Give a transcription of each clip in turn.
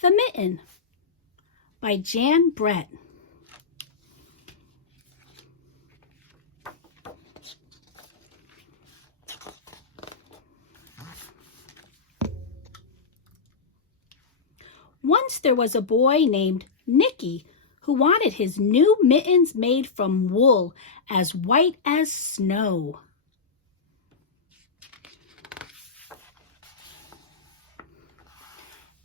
The Mitten by Jan Brett. Once there was a boy named Nicky who wanted his new mittens made from wool as white as snow.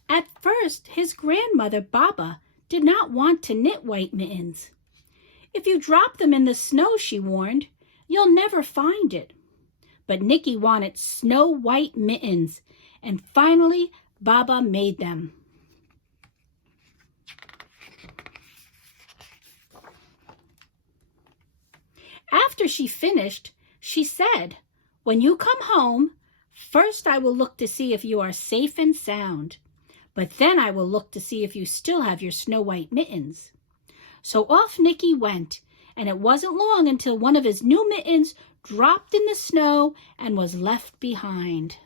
At first, his grandmother, Baba, did not want to knit white mittens. "If you drop them in the snow," she warned, "you'll never find it." But Nicky wanted snow white mittens, and finally Baba made them. After she finished, she said, "When you come home, first I will look to see if you are safe and sound. But then I will look to see if you still have your snow-white mittens." So off Nicky went, and it wasn't long until one of his new mittens dropped in the snow and was left behind.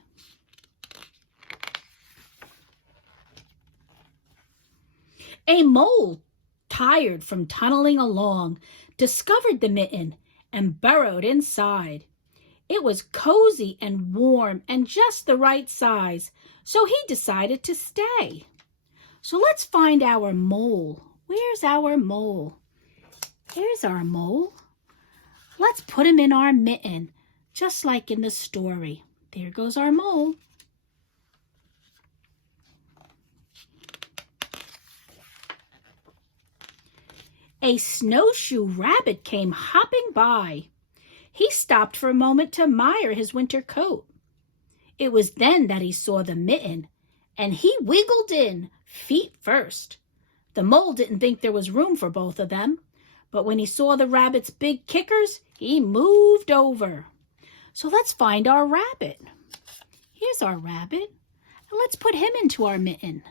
A mole, tired from tunneling along, discovered the mitten and burrowed inside. It was cozy and warm and just the right size, so he decided to stay. So let's find our mole. Where's our mole? Here's our mole. Let's put him in our mitten, just like in the story. There goes our mole. A snowshoe rabbit came hopping by. He stopped for a moment to admire his winter coat. It was then that he saw the mitten, and he wiggled in, feet first. The mole didn't think there was room for both of them, but when he saw the rabbit's big kickers, he moved over. So let's find our rabbit. Here's our rabbit, and let's put him into our mitten.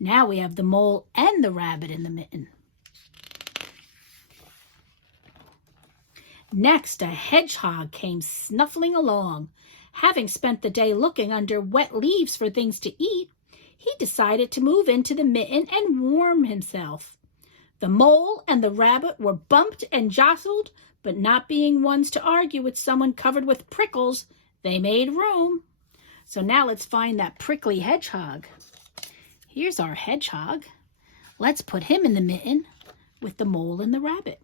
Now we have the mole and the rabbit in the mitten. Next, a hedgehog came snuffling along. Having spent the day looking under wet leaves for things to eat, he decided to move into the mitten and warm himself. The mole and the rabbit were bumped and jostled, but not being ones to argue with someone covered with prickles, they made room. So now let's find that prickly hedgehog. Here's our hedgehog. Let's put him in the mitten with the mole and the rabbit.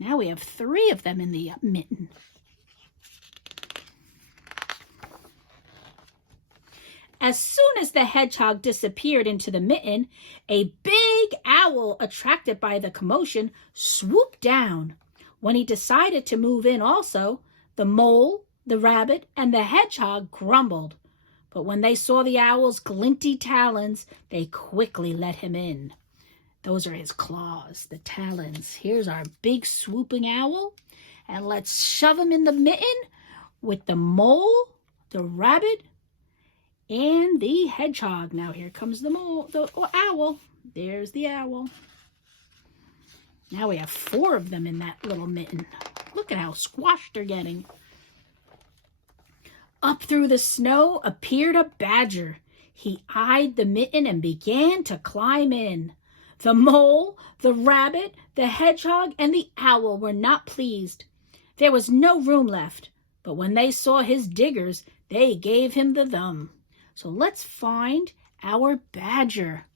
Now we have 3 of them in the mitten. As soon as the hedgehog disappeared into the mitten, a big owl, attracted by the commotion, swooped down. When he decided to move in also, the mole, the rabbit, and the hedgehog grumbled. But when they saw the owl's glinty talons, they quickly let him in. Those are his claws, the talons. Here's our big swooping owl. And let's shove him in the mitten with the mole, the rabbit, and the hedgehog. Now here comes the owl. There's the owl. Now we have 4 of them in that little mitten. Look at how squashed they're getting. Up through the snow appeared a badger. He eyed the mitten and began to climb in. The mole, the rabbit, the hedgehog, and the owl were not pleased. There was no room left, but when they saw his diggers, they gave him the thumb. So let's find our badger.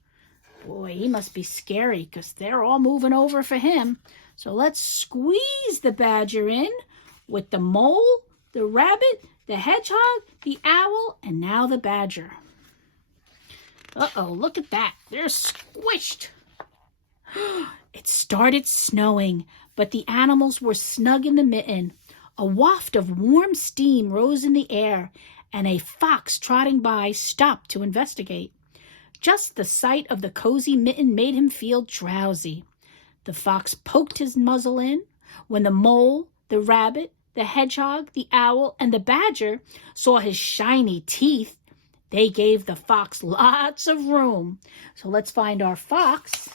Boy, he must be scary because they're all moving over for him. So let's squeeze the badger in with the mole, the rabbit, the hedgehog, the owl, and now the badger. Uh-oh, look at that. They're squished. It started snowing, but the animals were snug in the mitten. A waft of warm steam rose in the air, and a fox trotting by stopped to investigate. Just the sight of the cozy mitten made him feel drowsy. The fox poked his muzzle in when the mole, the rabbit, the hedgehog, the owl, and the badger saw his shiny teeth. They gave the fox lots of room. So let's find our fox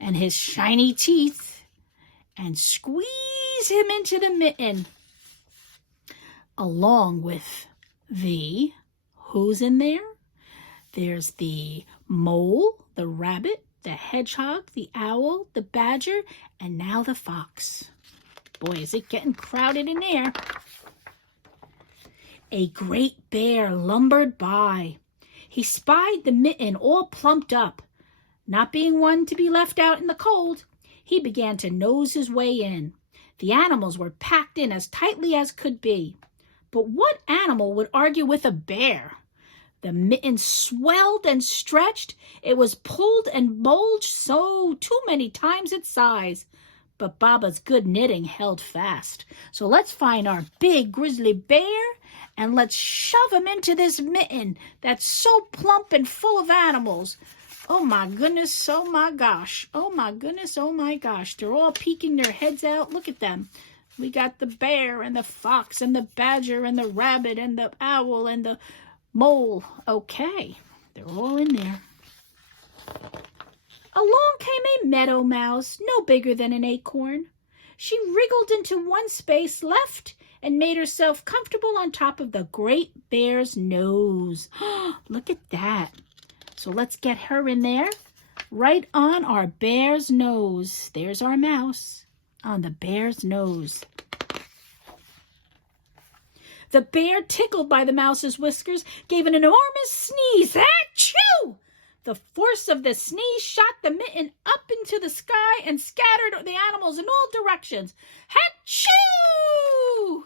and his shiny teeth and squeeze him into the mitten along with the Who's in there? There's the mole, the rabbit, the hedgehog, the owl, the badger, and now the fox. Boy, is it getting crowded in there. A great bear lumbered by. He spied the Mitten all plumped up. Not being one to be left out in the cold, he began to nose his way in. The animals were packed in as tightly as could be. But what animal would argue with a bear? The Mitten swelled and stretched. It was pulled and bulged so too many times its size. But Baba's good knitting held fast. So let's find our big grizzly bear and let's shove him into this Mitten that's so plump and full of animals. Oh my goodness, oh my gosh. Oh my goodness, oh my gosh. They're all peeking their heads out. Look at them. We got the bear and the fox and the badger and the rabbit and the owl and the mole. Okay, they're all in there. Along came a meadow mouse, no bigger than an acorn. She wriggled into one space left and made herself comfortable on top of the great bear's nose. Look at that. So let's get her in there, right on our bear's nose. There's our mouse on the bear's nose. The bear, tickled by the mouse's whiskers, gave an enormous sneeze. Achoo! The force of the sneeze shot the Mitten up into the sky and scattered the animals in all directions. Achoo!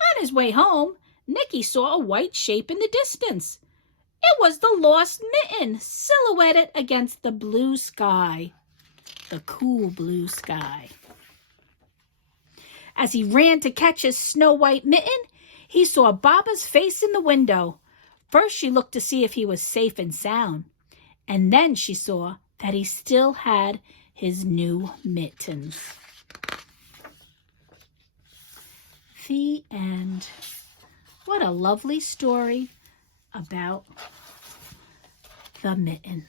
On his way home, Nicky saw a white shape in the distance. It was the lost Mitten, silhouetted against the blue sky. The cool blue sky. As he ran to catch his snow-white Mitten, he saw Baba's face in the window. First she looked to see if he was safe and sound, and then she saw that he still had his new mittens. The end. What a lovely story about the Mitten.